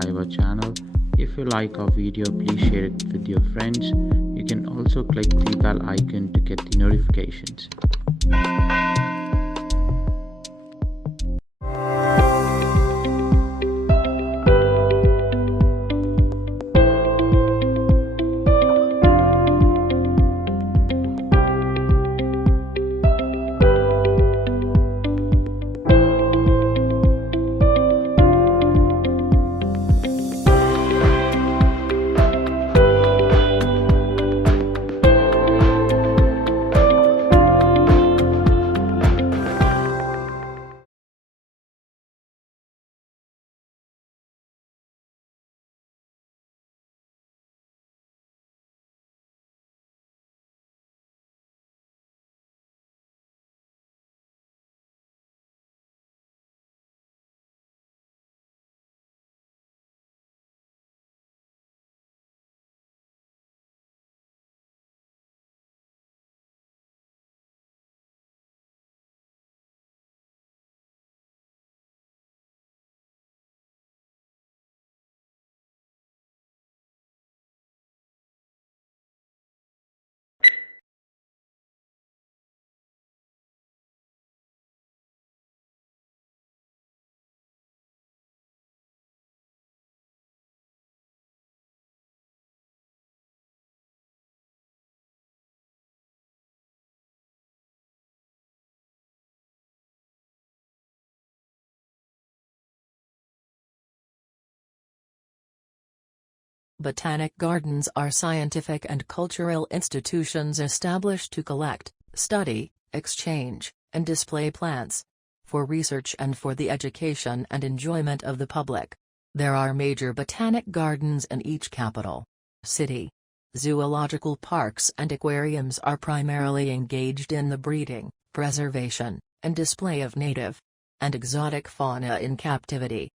subscribe our channel. If you like our video, please share it with your friends. You can also click the bell icon to get the notifications. Botanic gardens are scientific and cultural institutions established to collect, study, exchange, and display plants for research and for the education and enjoyment of the public. There are major botanic gardens in each capital city. Zoological parks and aquariums are primarily engaged in the breeding, preservation, and display of native and exotic fauna in captivity.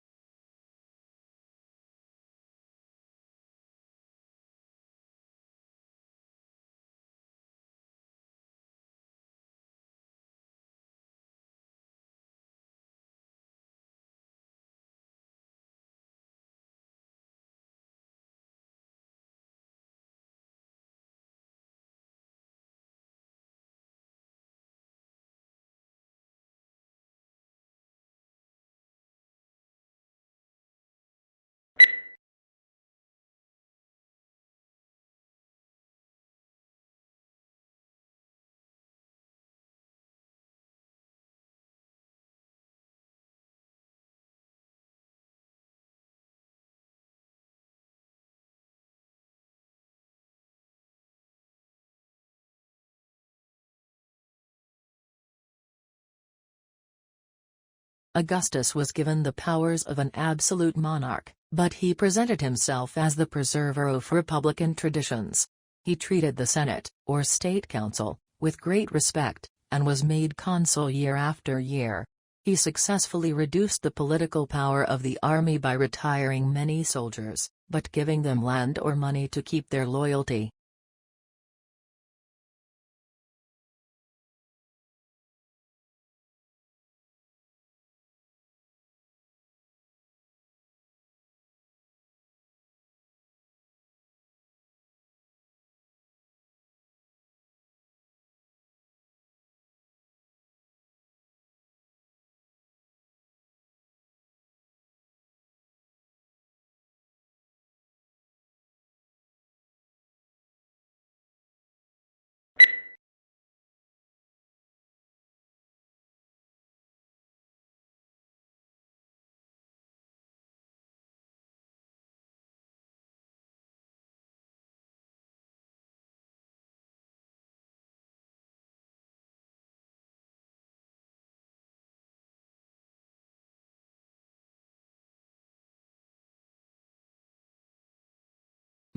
Augustus was given the powers of an absolute monarch, but he presented himself as the preserver of republican traditions. He treated the Senate, or State Council, with great respect, and was made consul year after year. He successfully reduced the political power of the army by retiring many soldiers, but giving them land or money to keep their loyalty.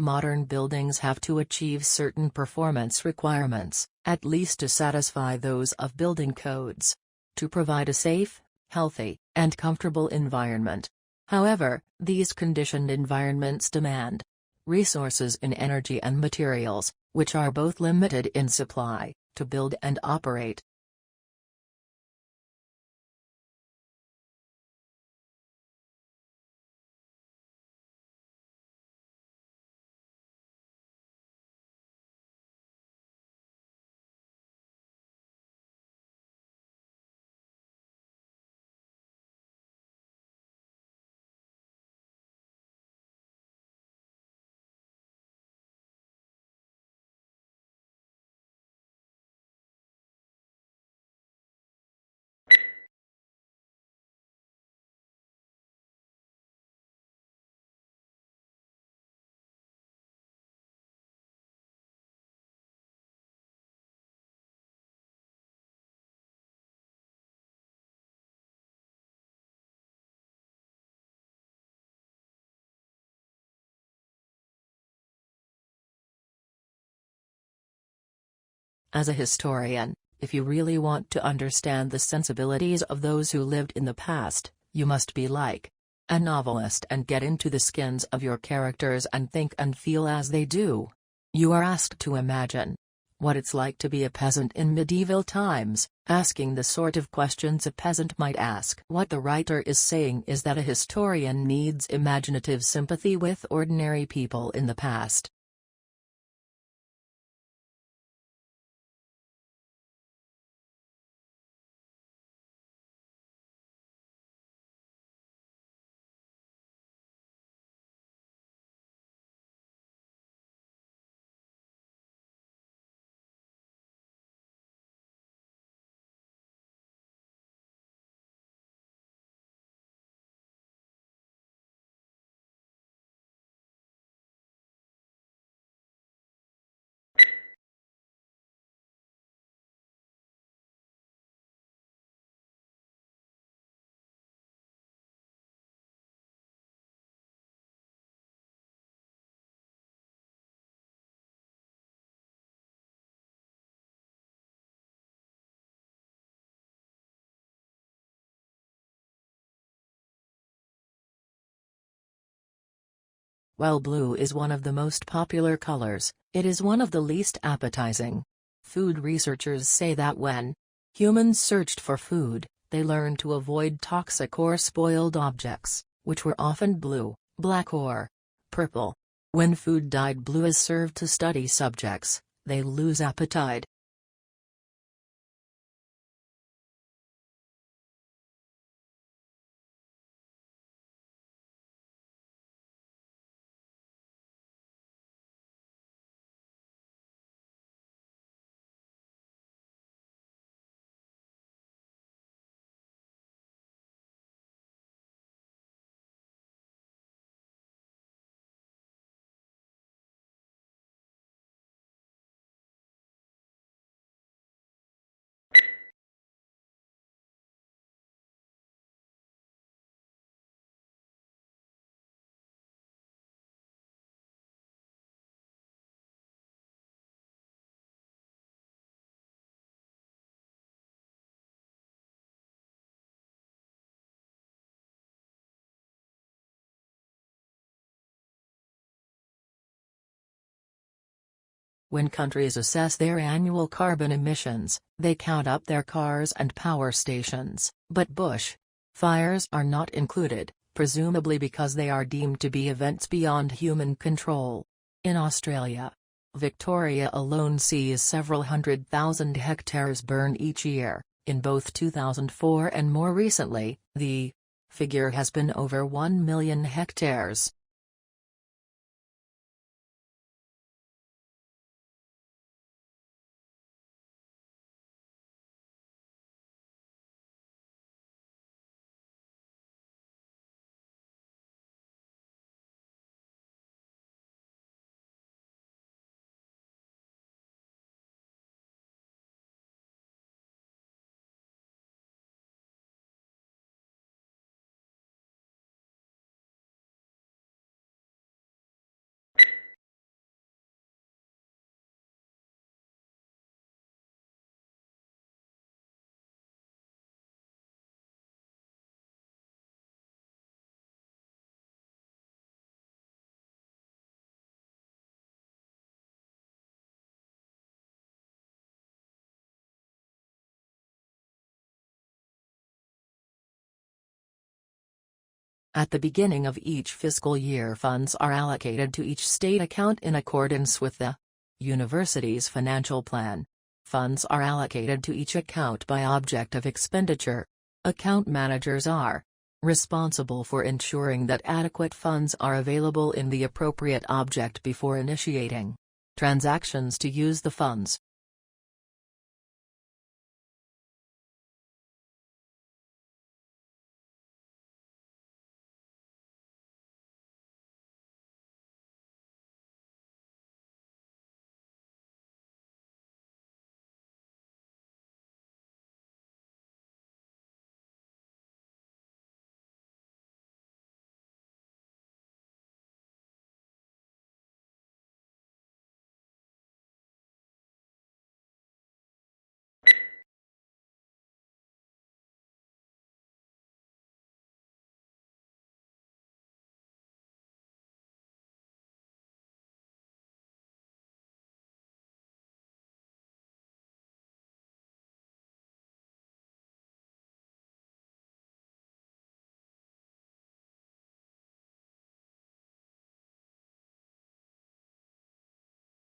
Modern buildings have to achieve certain performance requirements, at least to satisfy those of building codes, to provide a safe, healthy, and comfortable environment. However, these conditioned environments demand resources in energy and materials, which are both limited in supply, to build and operate. As a historian, if you really want to understand the sensibilities of those who lived in the past, you must be like a novelist and get into the skins of your characters and think and feel as they do. You are asked to imagine what it's like to be a peasant in medieval times, asking the sort of questions a peasant might ask. What the writer is saying is that a historian needs imaginative sympathy with ordinary people in the past. While blue is one of the most popular colors, it is one of the least appetizing. Food researchers say that when humans searched for food, they learned to avoid toxic or spoiled objects, which were often blue, black or purple. When food dyed blue is served to study subjects, they lose appetite. When countries assess their annual carbon emissions, they count up their cars and power stations, but bush fires are not included, presumably because they are deemed to be events beyond human control. In Australia, Victoria alone sees several 100,000 hectares burn each year. In both 2004 and more recently, the figure has been over 1 million hectares. At the beginning of each fiscal year, funds are allocated to each state account in accordance with the university's financial plan. Funds are allocated to each account by object of expenditure. Account managers are responsible for ensuring that adequate funds are available in the appropriate object before initiating transactions to use the funds.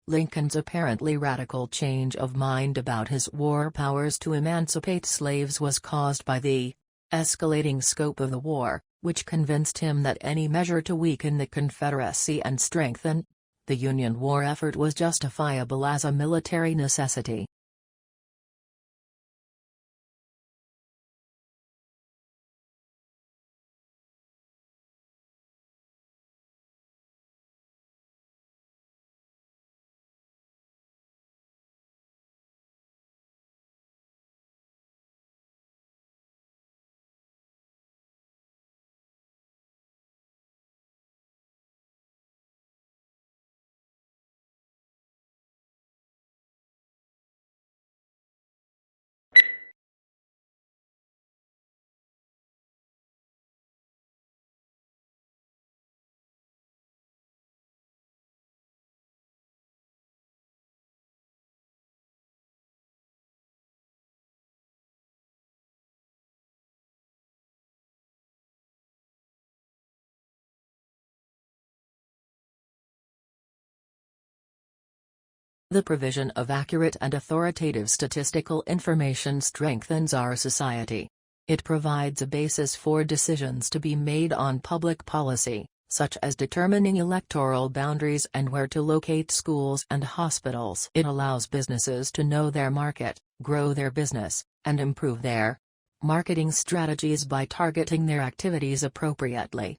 Lincoln's apparently radical change of mind about his war powers to emancipate slaves was caused by the escalating scope of the war, which convinced him that any measure to weaken the Confederacy and strengthen the Union war effort was justifiable as a military necessity. The provision of accurate and authoritative statistical information strengthens our society. It provides a basis for decisions to be made on public policy, such as determining electoral boundaries and where to locate schools and hospitals. It allows businesses to know their market, grow their business, and improve their marketing strategies by targeting their activities appropriately.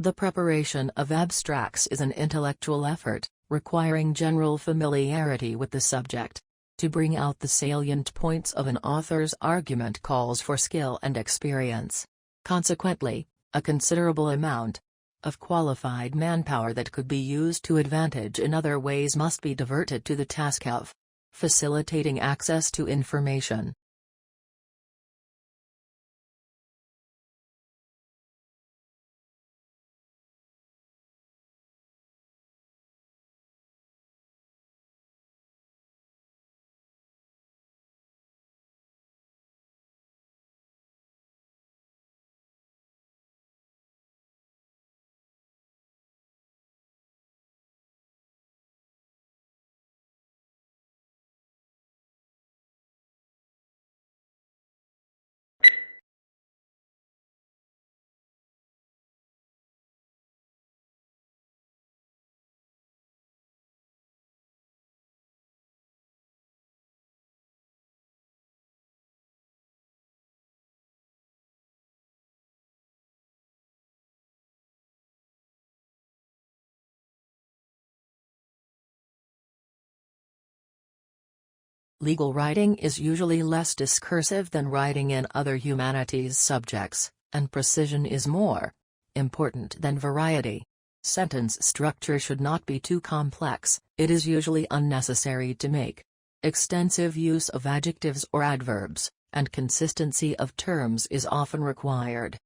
The preparation of abstracts is an intellectual effort, requiring general familiarity with the subject. To bring out the salient points of an author's argument calls for skill and experience. Consequently, a considerable amount of qualified manpower that could be used to advantage in other ways must be diverted to the task of facilitating access to information. Legal writing is usually less discursive than writing in other humanities subjects, and precision is more important than variety. Sentence structure should not be too complex. It is usually unnecessary to make extensive use of adjectives or adverbs, and consistency of terms is often required.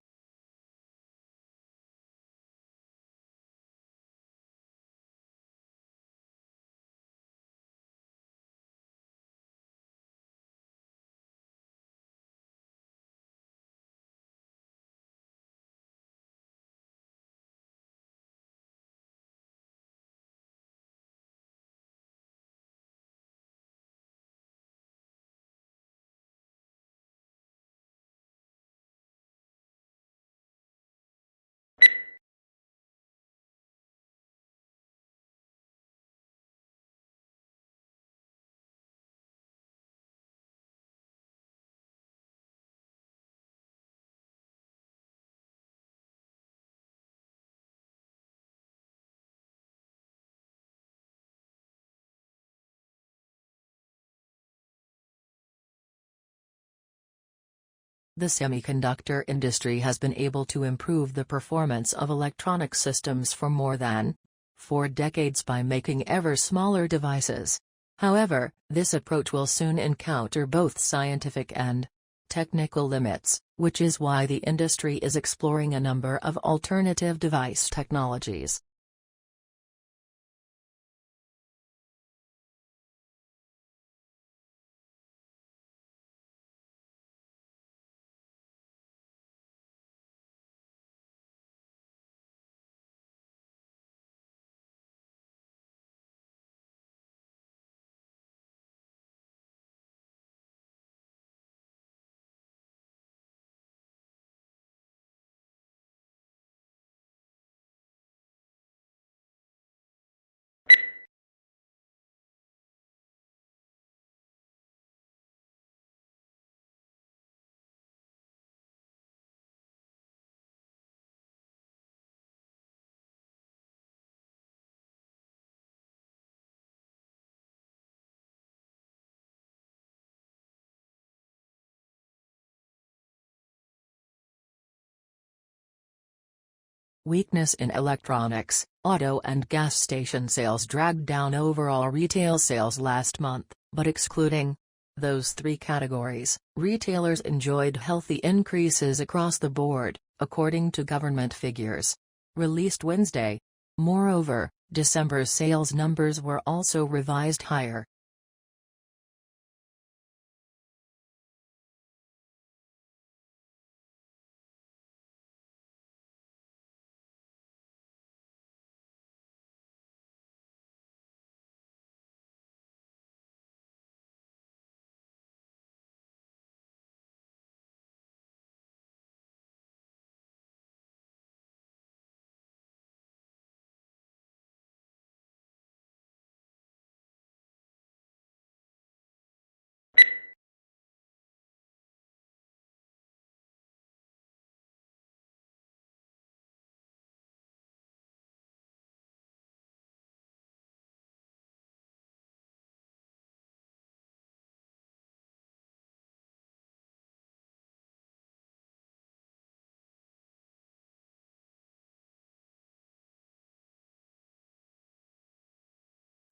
The semiconductor industry has been able to improve the performance of electronic systems for more than 4 decades by making ever smaller devices. However, this approach will soon encounter both scientific and technical limits, which is why the industry is exploring a number of alternative device technologies. Weakness in electronics, auto and gas station sales dragged down overall retail sales last month, but excluding those 3 categories, retailers enjoyed healthy increases across the board, according to government figures released Wednesday. Moreover, December's sales numbers were also revised higher.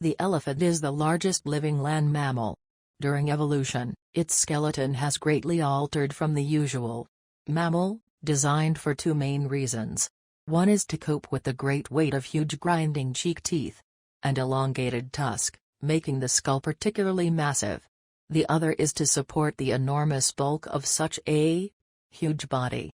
The elephant is the largest living land mammal. During evolution, its skeleton has greatly altered from the usual mammal, designed for 2 main reasons. One is to cope with the great weight of huge grinding cheek teeth and elongated tusk, making the skull particularly massive. The other is to support the enormous bulk of such a huge body.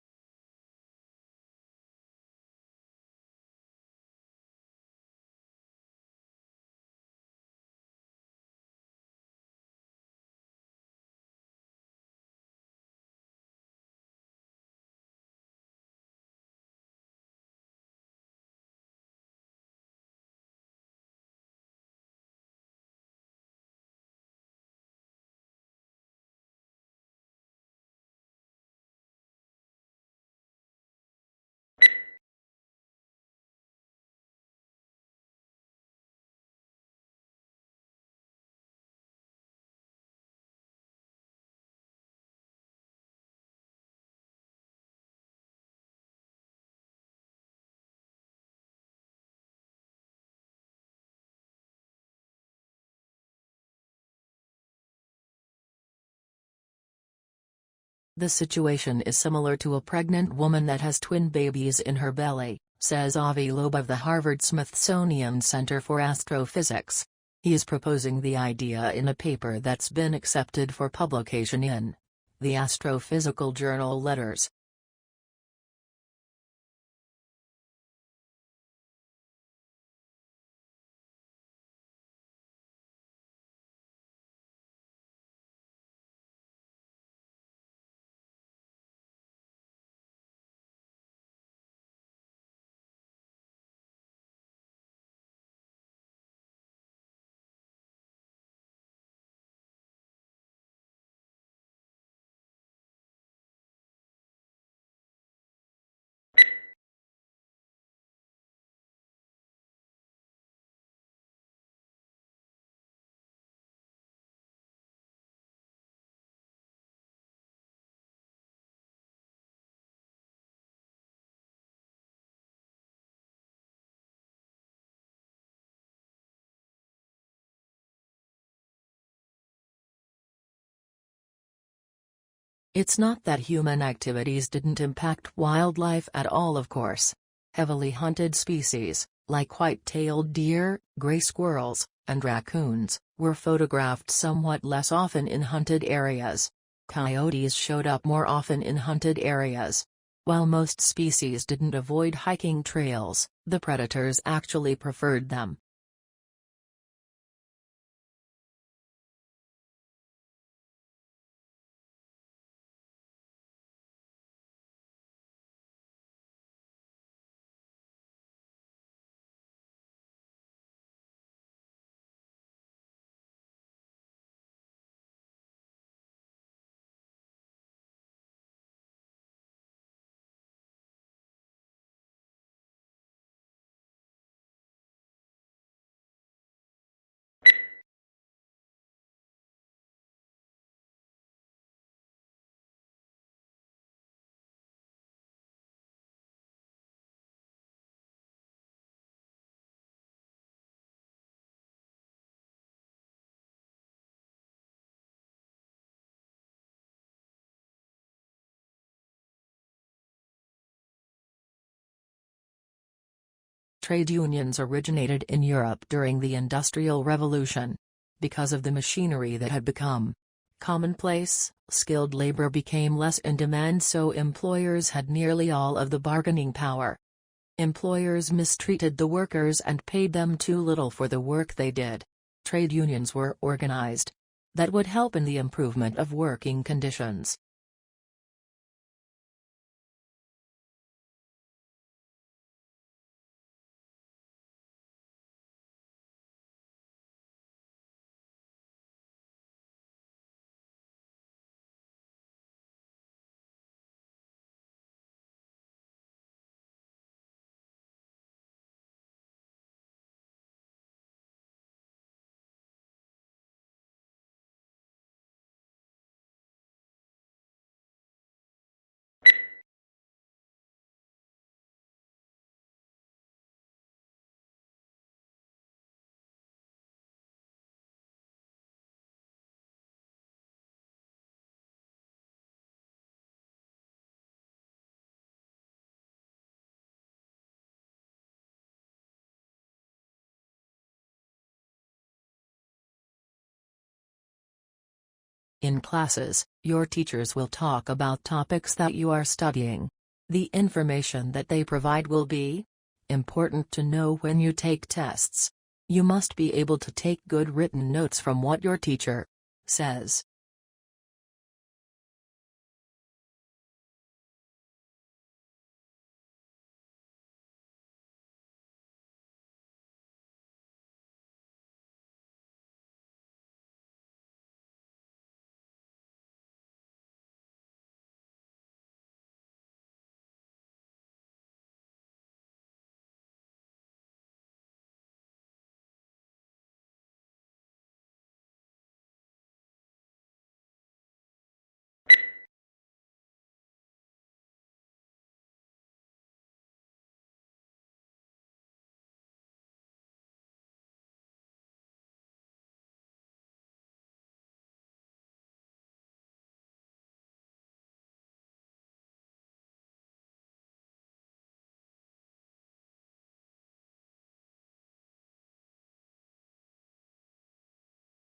The situation is similar to a pregnant woman that has twin babies in her belly, says 𝗍𝗶𝗰𝗶 of the Harvard-Smithsonian Center for Astrophysics. He is proposing the idea in a paper that's been accepted for publication in the astrophysical journal Letters. It's not that human activities didn't impact wildlife at all, of course. Heavily hunted species, like white-tailed deer, gray squirrels, and raccoons, were photographed somewhat less often in hunted areas. Coyotes showed up more often in hunted areas. While most species didn't avoid hiking trails, the predators actually preferred them. Trade unions originated in Europe during the Industrial Revolution. Because of the machinery that had become commonplace, skilled labor became less in demand, so employers had nearly all of the bargaining power. Employers mistreated the workers and paid them too little for the work they did. Trade unions were organized. That would help in the improvement of working conditions. In classes, your teachers will talk about topics that you are studying. The information that they provide will be important to know when you take tests. You must be able to take good written notes from what your teacher says.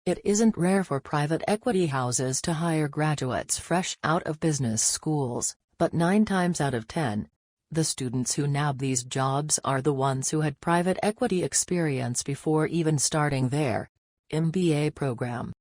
It isn't rare for private equity houses to hire graduates fresh out of business schools, but 9 times out of 10, the students who nab these jobs are the ones who had private equity experience before even starting their MBA program.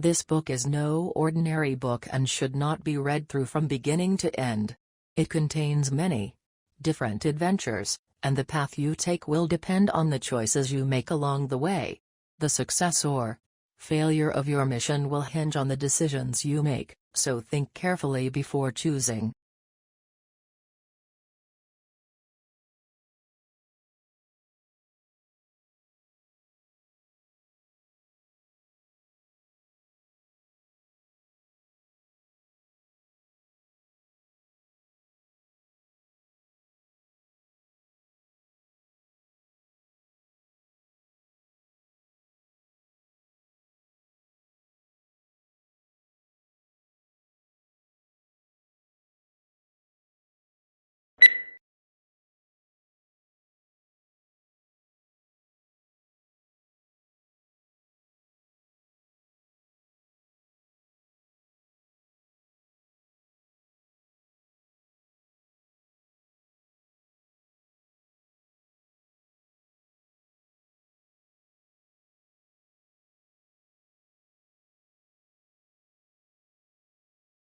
This book is no ordinary book and should not be read through from beginning to end. It contains many different adventures, and the path you take will depend on the choices you make along the way. The success or failure of your mission will hinge on the decisions you make, so think carefully before choosing.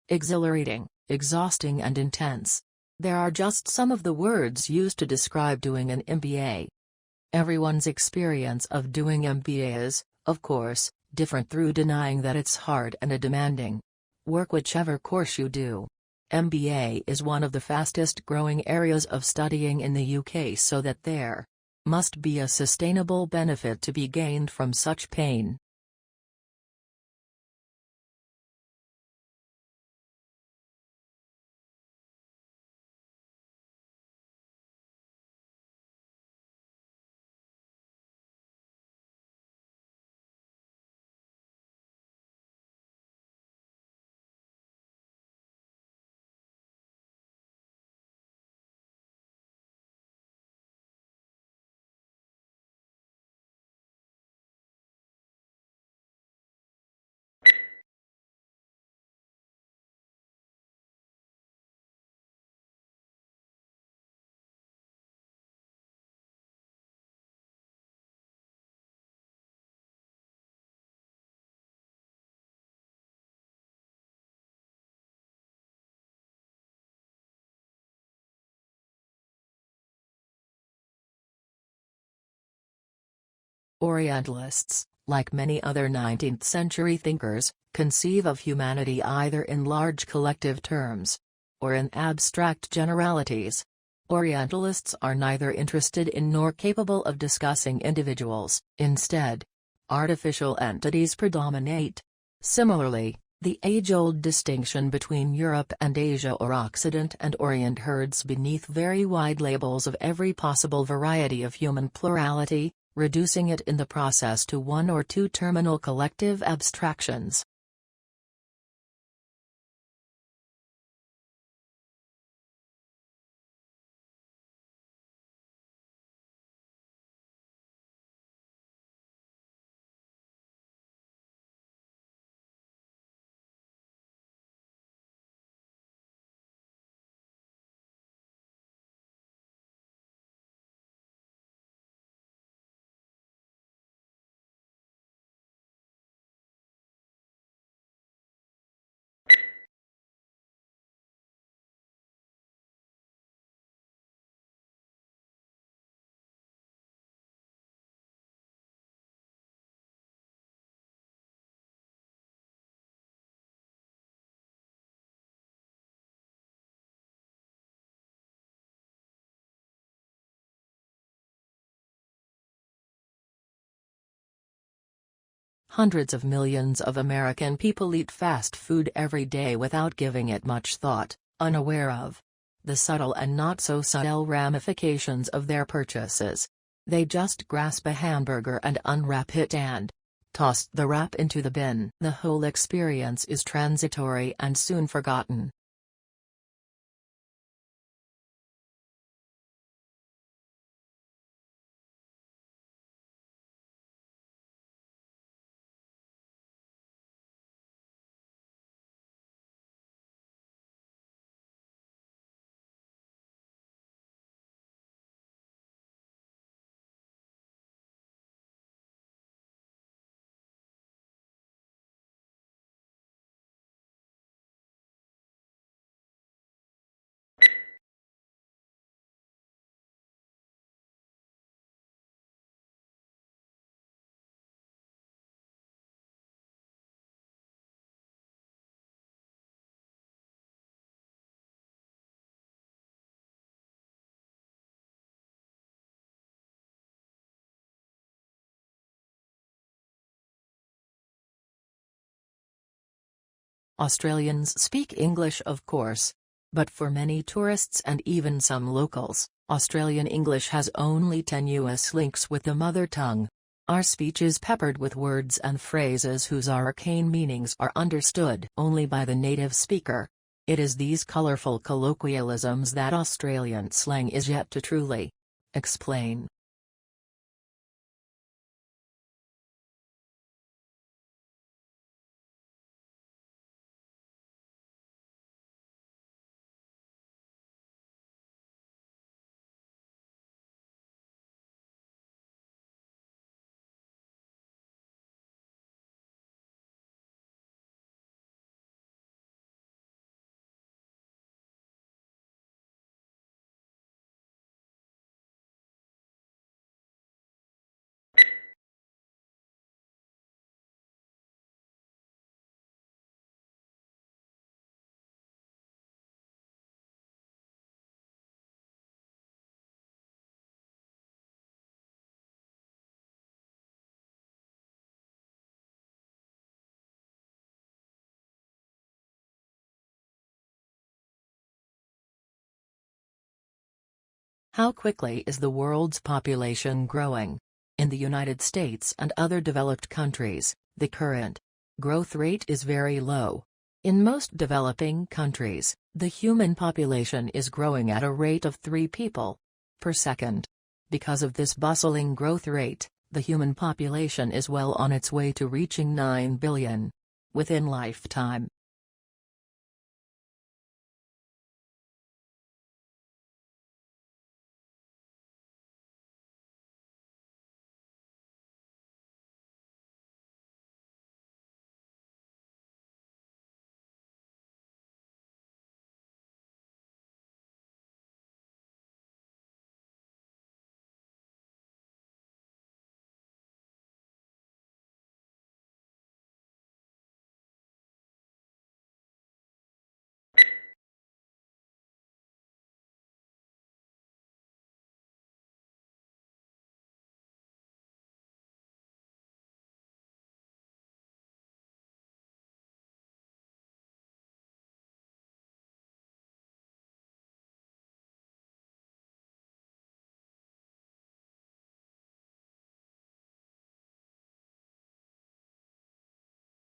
Exhilarating, exhausting and intense. There are just some of the words used to describe doing an MBA. Everyone's experience of doing MBA is, of course, different through denying that it's hard and a demanding work whichever course you do. MBA is one of the fastest growing areas of studying in the UK, so that there must be a sustainable benefit to be gained from such pain. Orientalists, like many other 19th-century thinkers, conceive of humanity either in large collective terms or in abstract generalities. Orientalists are neither interested in nor capable of discussing individuals. Instead, artificial entities predominate. Similarly, the age-old distinction between Europe and Asia or Occident and Orient herds beneath very wide labels of every possible variety of human plurality, reducing it in the process to one or two terminal collective abstractions. Hundreds of millions of American people eat fast food every day without giving it much thought, unaware of the subtle and not so subtle ramifications of their purchases. They just grasp a hamburger and unwrap it and toss the wrap into the bin. The whole experience is transitory and soon forgotten. Australians speak English, of course. But for many tourists and even some locals, Australian English has only tenuous links with the mother tongue. Our speech is peppered with words and phrases whose arcane meanings are understood only by the native speaker. It is these colourful colloquialisms that Australian slang is yet to truly explain. How quickly is the world's population growing? In the United States and other developed countries, the current growth rate is very low. In most developing countries, the human population is growing at a rate of 3 people per second. Because of this bustling growth rate, the human population is well on its way to reaching 9 billion within lifetime.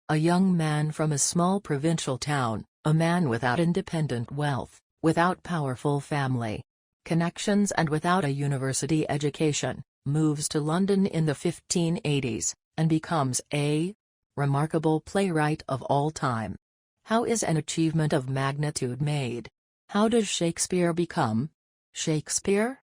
A young man from a small provincial town, a man without independent wealth, without powerful family connections and without a university education, moves to London in the 1580s, and becomes a remarkable playwright of all time. How is an achievement of magnitude made? How does Shakespeare become Shakespeare?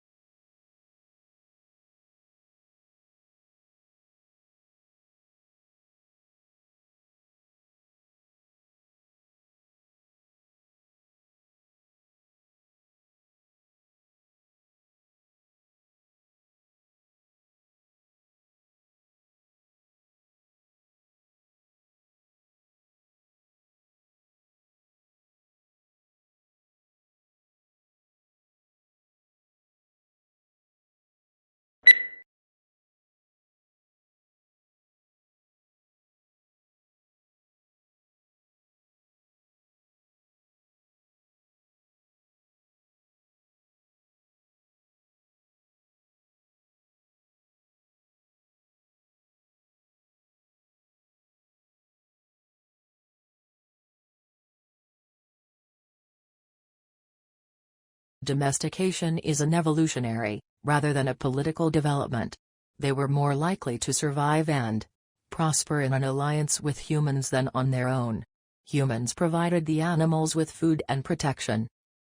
Domestication is an evolutionary, rather than a political development. They were more likely to survive and prosper in an alliance with humans than on their own. Humans provided the animals with food and protection,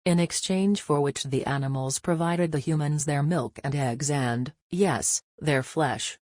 in exchange for which the animals provided the humans their milk and eggs and, yes, their flesh.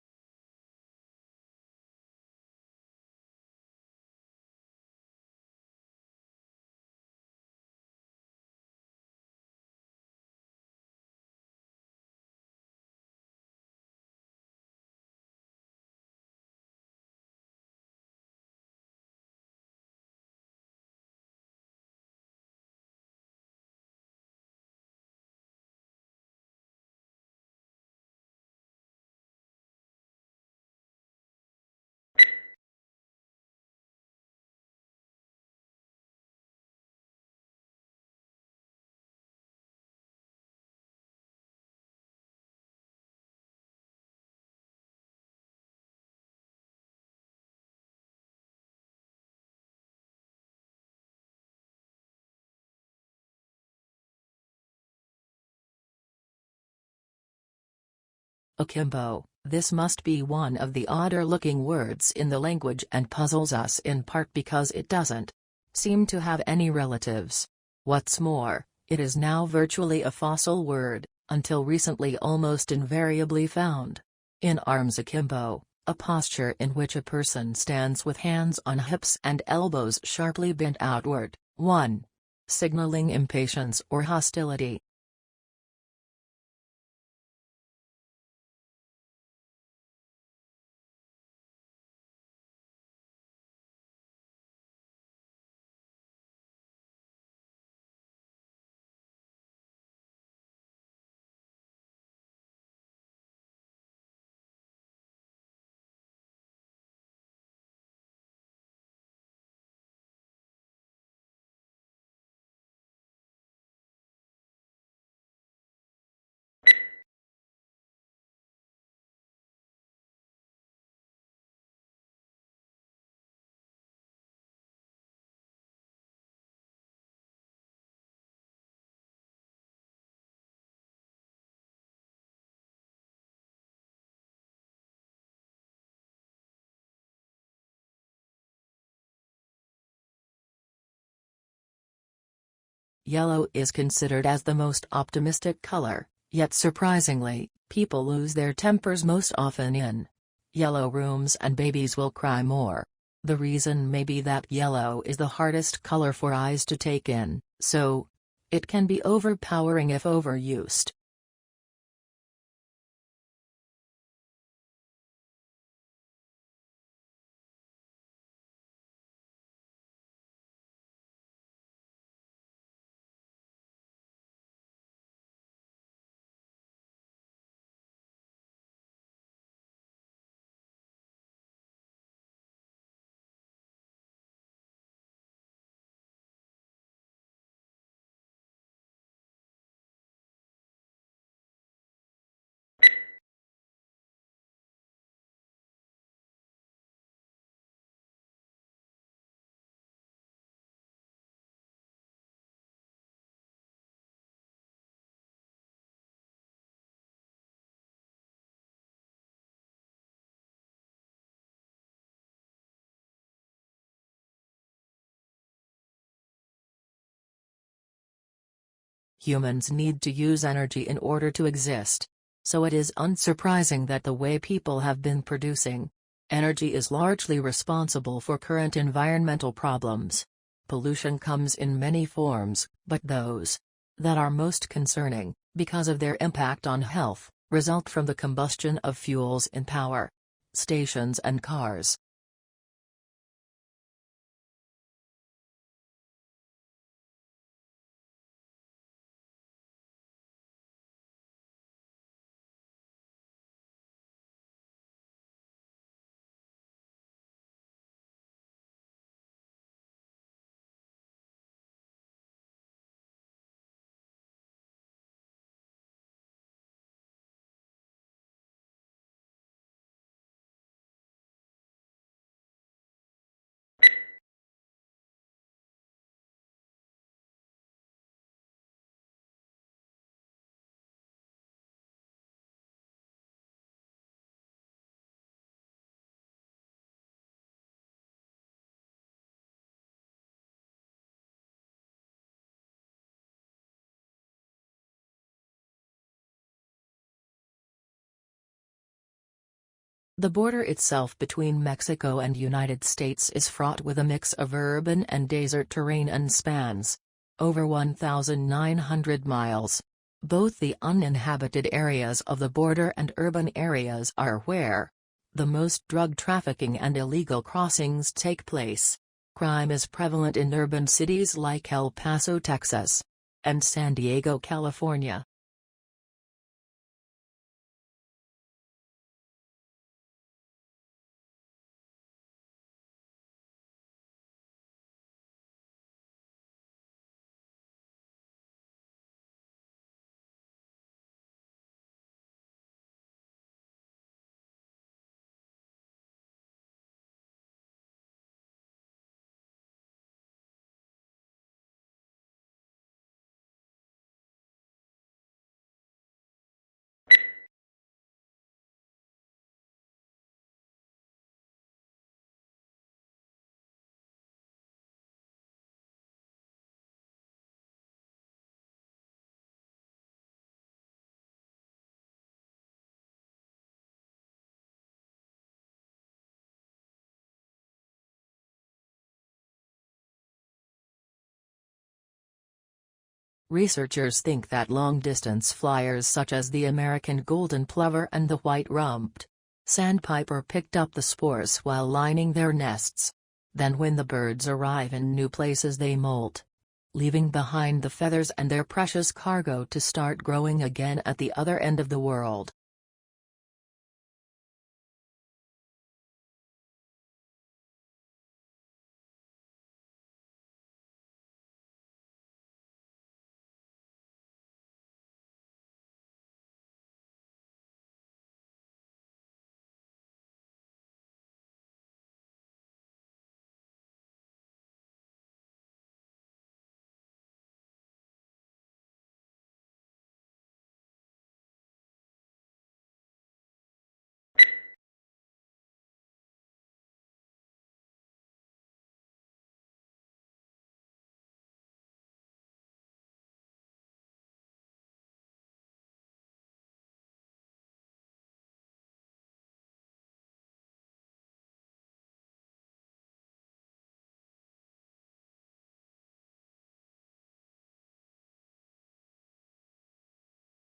Akimbo, this must be one of the odder-looking words in the language and puzzles us in part because it doesn't seem to have any relatives. What's more, it is now virtually a fossil word, until recently almost invariably found in arms akimbo, a posture in which a person stands with hands on hips and elbows sharply bent outward, 1. Signaling impatience or hostility. Yellow is considered as the most optimistic color, yet surprisingly, people lose their tempers most often in yellow rooms and babies will cry more. The reason may be that yellow is the hardest color for eyes to take in, so it can be overpowering if overused. Humans need to use energy in order to exist. So it is unsurprising that the way people have been producing energy is largely responsible for current environmental problems. Pollution comes in many forms, but those that are most concerning, because of their impact on health, result from the combustion of fuels in power stations and cars. The border itself between Mexico and United States is fraught with a mix of urban and desert terrain and spans over 1,900 miles. Both the uninhabited areas of the border and urban areas are where the most drug trafficking and illegal crossings take place. Crime is prevalent in urban cities like El Paso, Texas, and San Diego, California. Researchers think that long-distance flyers such as the American golden plover and the white-rumped sandpiper picked up the spores while lining their nests. Then when the birds arrive in new places they molt, leaving behind the feathers and their precious cargo to start growing again at the other end of the world.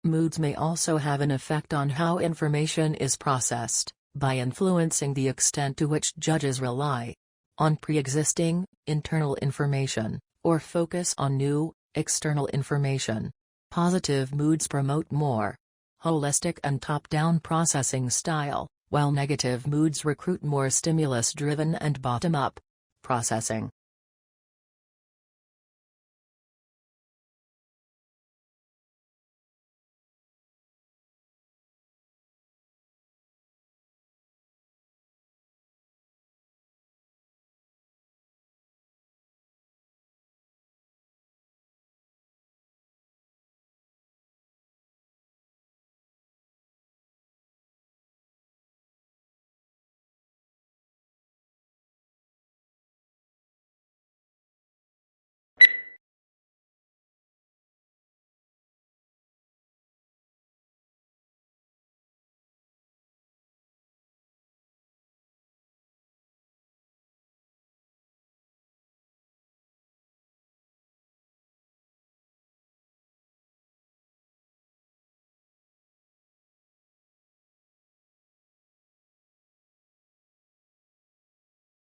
Moods may also have an effect on how information is processed, by influencing the extent to which judges rely on pre-existing, internal information, or focus on new, external information. Positive moods promote more holistic and top-down processing style, while negative moods recruit more stimulus-driven and bottom-up processing.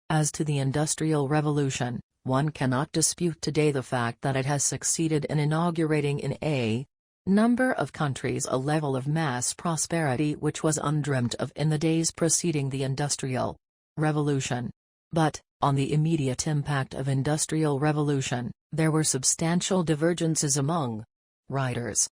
As to the Industrial Revolution, one cannot dispute today the fact that it has succeeded in inaugurating in a number of countries a level of mass prosperity which was undreamt of in the days preceding the Industrial Revolution. But, on the immediate impact of Industrial Revolution, there were substantial divergences among writers.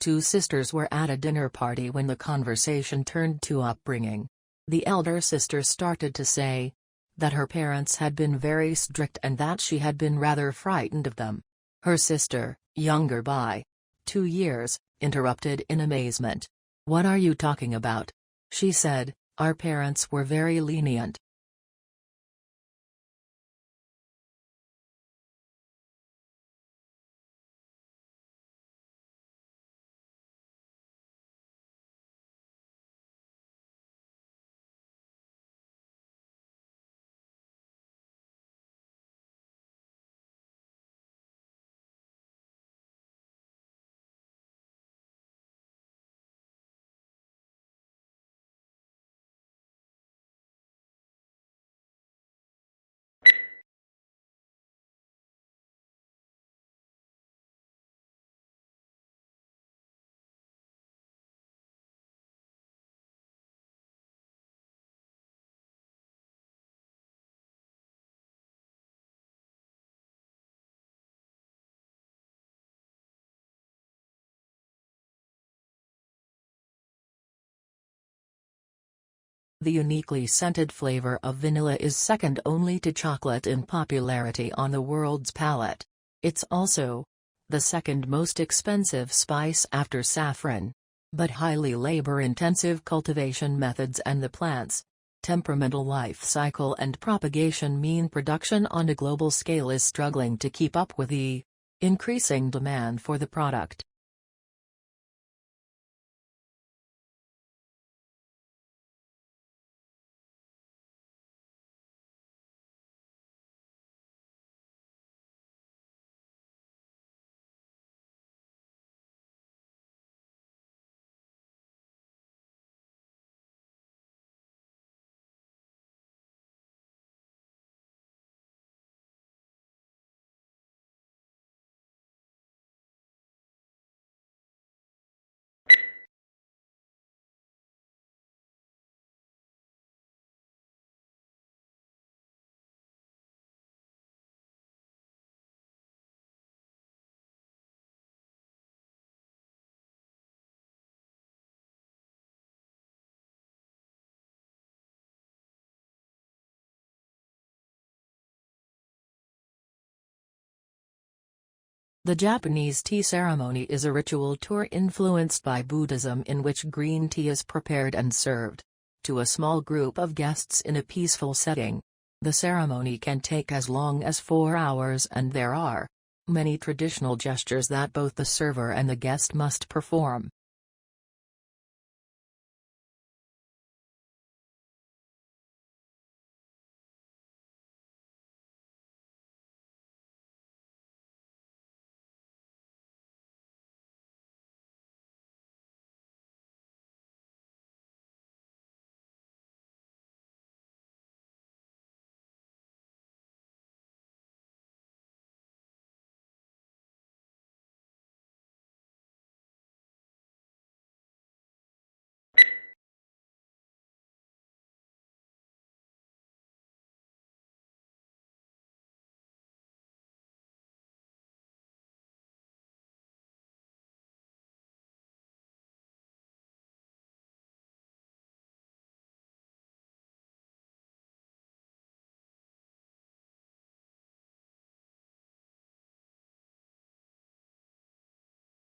Two sisters were at a dinner party when the conversation turned to upbringing. The elder sister started to say that her parents had been very strict and that she had been rather frightened of them. Her sister, younger by 2 years, interrupted in amazement. "What are you talking about?" She said, "Our parents were very lenient. The uniquely scented flavor of vanilla is second only to chocolate in popularity on the world's palate. It's also the second most expensive spice after saffron. But highly labor-intensive cultivation methods and the plant's temperamental life cycle and propagation mean production on a global scale is struggling to keep up with the increasing demand for the product. The Japanese tea ceremony is a ritual tour influenced by Buddhism in which green tea is prepared and served to a small group of guests in a peaceful setting. The ceremony can take as long as 4 hours and there are many traditional gestures that both the server and the guest must perform.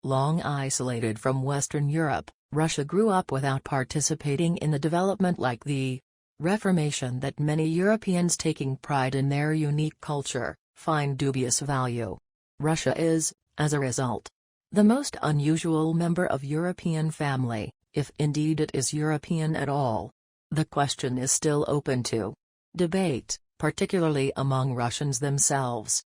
Long isolated from Western Europe, Russia grew up without participating in the development like the Reformation that many Europeans taking pride in their unique culture, find dubious value. Russia is, as a result, the most unusual member of European family, if indeed it is European at all. The question is still open to debate, particularly among Russians themselves.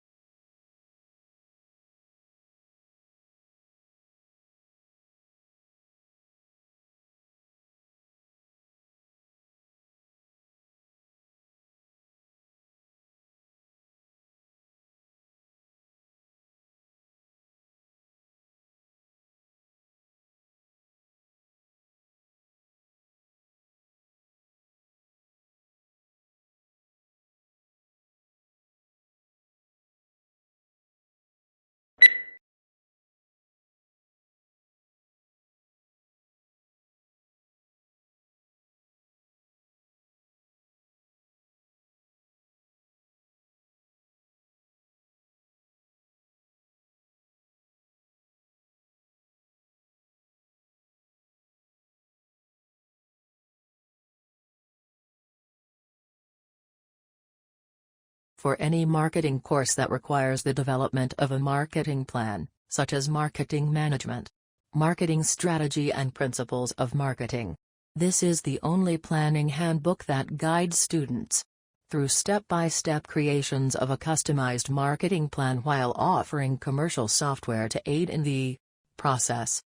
For any marketing course that requires the development of a marketing plan, such as marketing management, marketing strategy and principles of marketing, this is the only planning handbook that guides students through step-by-step creations of a customized marketing plan while offering commercial software to aid in the process.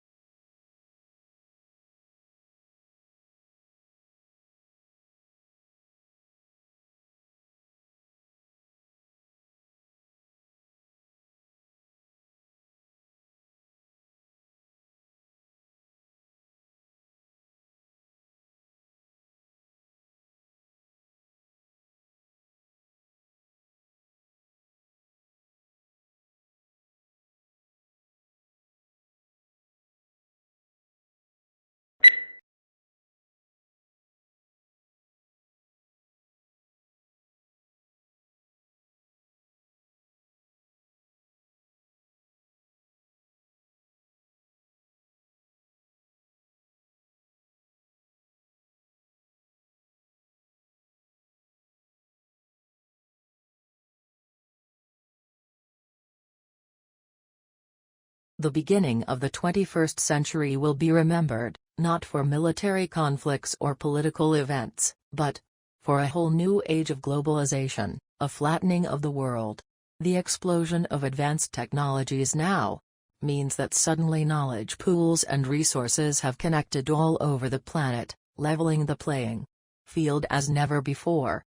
The beginning of the 21st century will be remembered, not for military conflicts or political events, but for a whole new age of globalization, a flattening of the world. The explosion of advanced technologies now means that suddenly knowledge pools and resources have connected all over the planet, leveling the playing field as never before.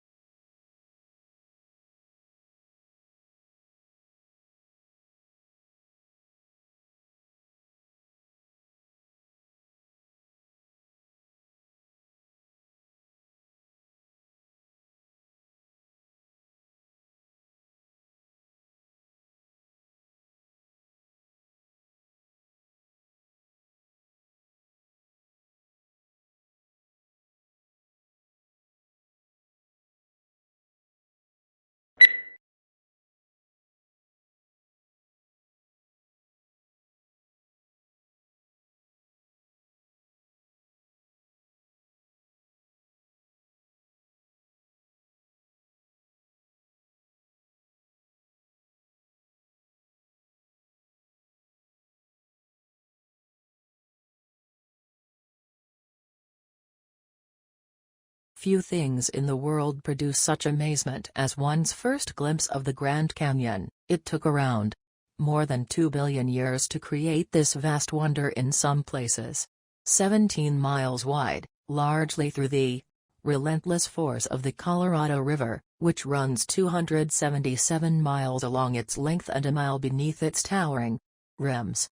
Few things in the world produce such amazement as one's first glimpse of the Grand Canyon. It took around more than 2 billion years to create this vast wonder, in some places 17 miles wide, largely through the relentless force of the Colorado River, which runs 277 miles along its length and a mile beneath its towering rims.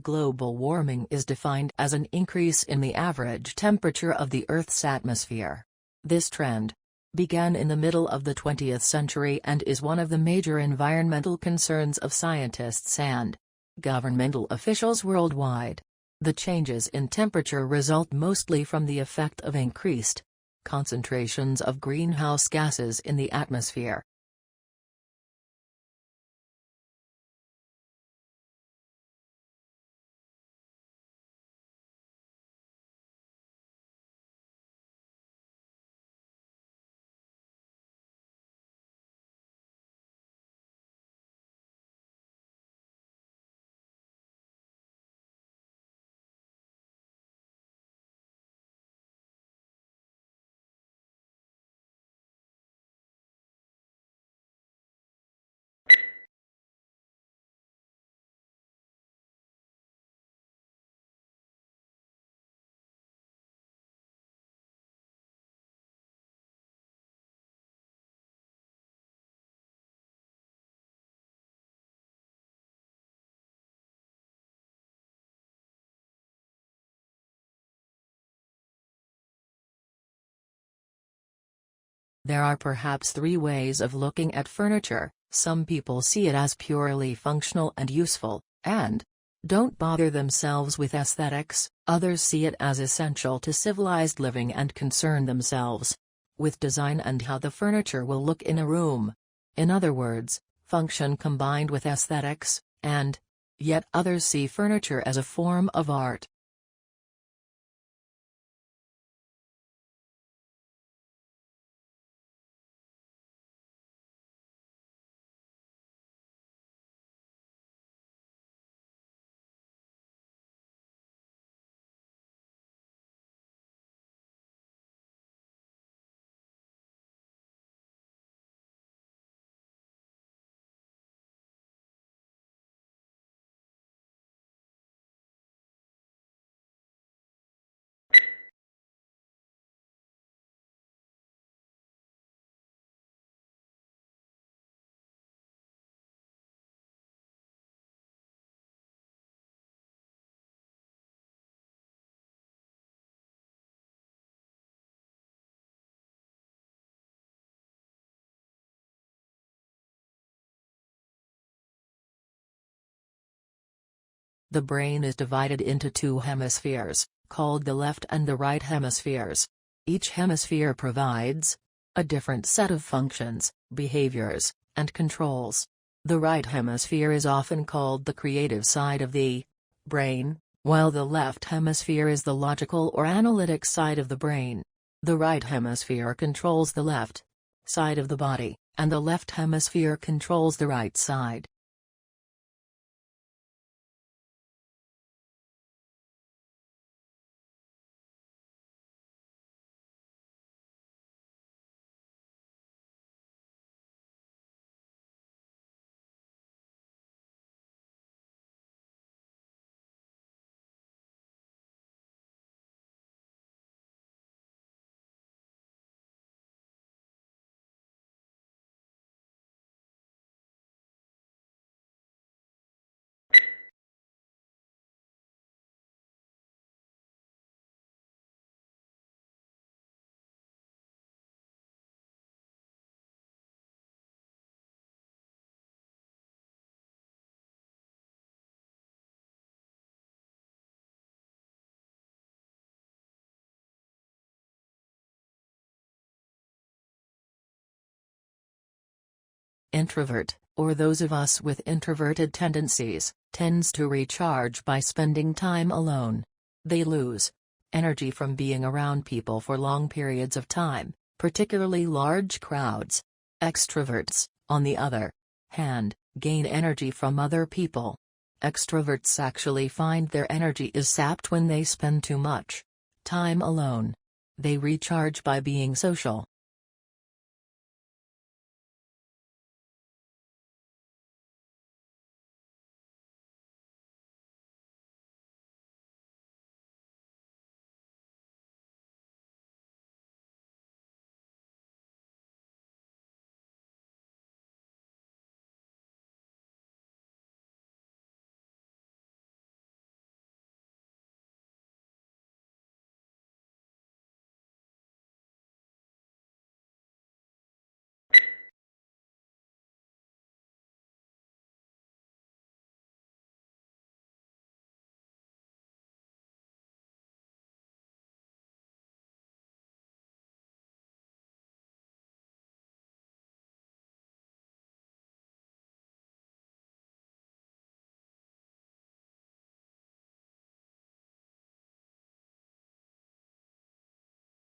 Global warming is defined as an increase in the average temperature of the Earth's atmosphere. This trend began in the middle of the 20th century and is one of the major environmental concerns of scientists and governmental officials worldwide. The changes in temperature result mostly from the effect of increased concentrations of greenhouse gases in the atmosphere. There are perhaps 3 ways of looking at furniture. Some people see it as purely functional and useful, and don't bother themselves with aesthetics. Others see it as essential to civilized living and concern themselves with design and how the furniture will look in a room. In other words, function combined with aesthetics, and yet others see furniture as a form of art. The brain is divided into two hemispheres, called the left and the right hemispheres. Each hemisphere provides a different set of functions, behaviors, and controls. The right hemisphere is often called the creative side of the brain, while the left hemisphere is the logical or analytic side of the brain. The right hemisphere controls the left side of the body, and the left hemisphere controls the right side. Introvert, or those of us with introverted tendencies, tends to recharge by spending time alone. They lose energy from being around people for long periods of time, particularly large crowds. Extroverts, on the other hand, gain energy from other people. Extroverts actually find their energy is sapped when they spend too much time alone. They recharge by being social.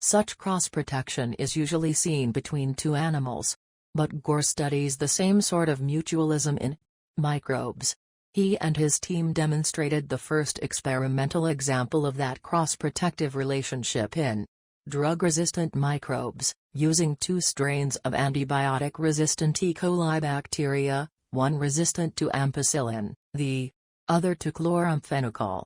Such cross-protection is usually seen between two animals. But Gore studies the same sort of mutualism in microbes. He and his team demonstrated the first experimental example of that cross-protective relationship in drug-resistant microbes, using two strains of antibiotic-resistant E. coli bacteria, one resistant to ampicillin, the other to chloramphenicol.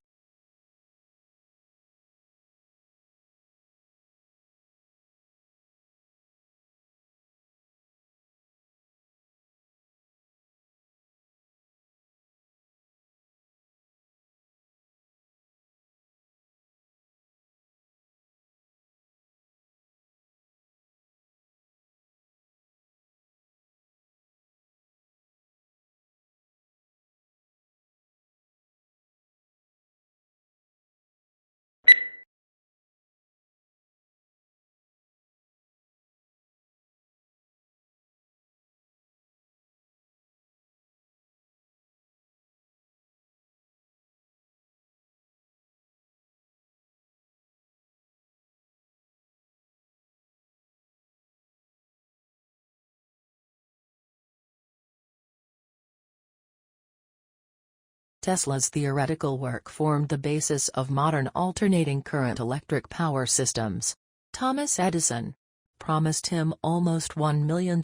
Tesla's theoretical work formed the basis of modern alternating current electric power systems. Thomas Edison promised him almost $1 million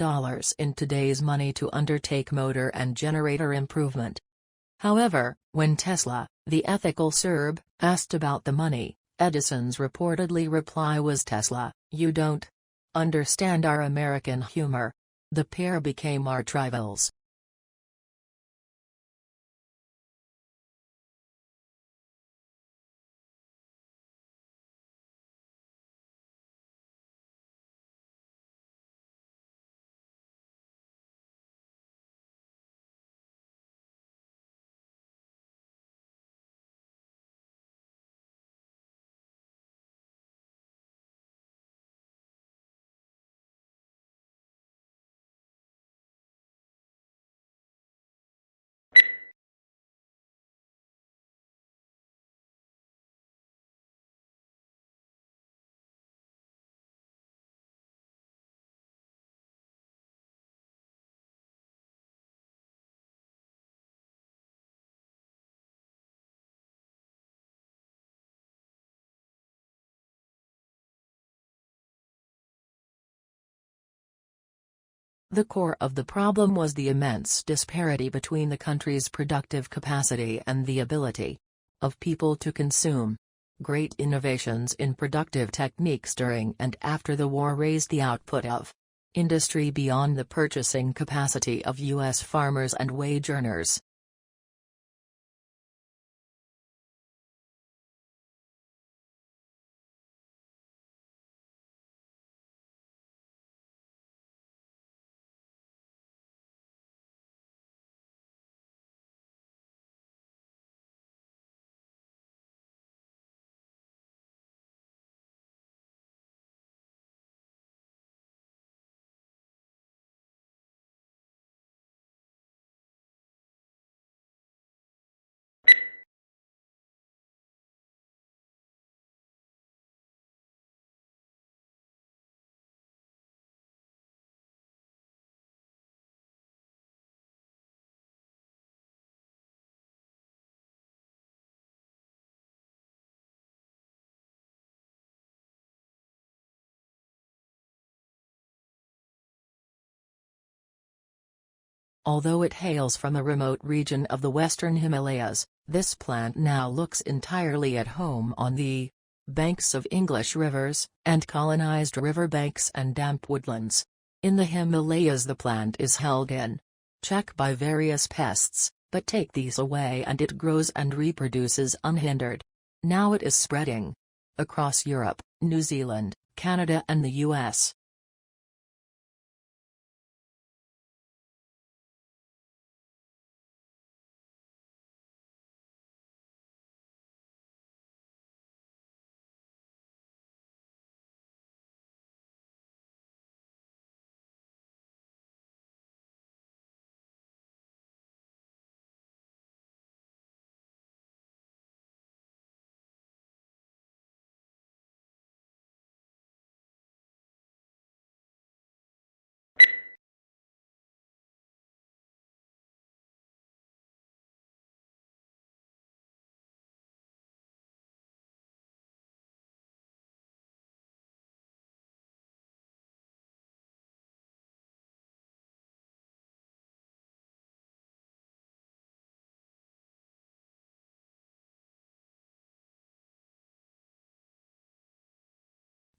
in today's money to undertake motor and generator improvement. However, when Tesla, the ethical Serb, asked about the money, Edison's reportedly reply was, "Tesla, you don't understand our American humor." The pair became arch rivals. The core of the problem was the immense disparity between the country's productive capacity and the ability of people to consume. Great innovations in productive techniques during and after the war raised the output of industry beyond the purchasing capacity of U.S. farmers and wage earners. Although it hails from a remote region of the western Himalayas, this plant now looks entirely at home on the banks of English rivers, and colonized river banks and damp woodlands. In the Himalayas the plant is held in check by various pests, but take these away and it grows and reproduces unhindered. Now it is spreading across Europe, New Zealand, Canada and the US.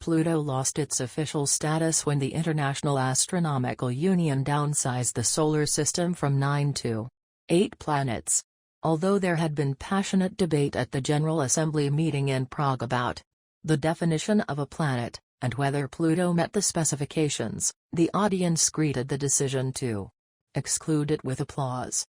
Pluto lost its official status when the International Astronomical Union downsized the Solar System from 9 to 8 planets. Although there had been passionate debate at the General Assembly meeting in Prague about the definition of a planet, and whether Pluto met the specifications, the audience greeted the decision to exclude it with applause.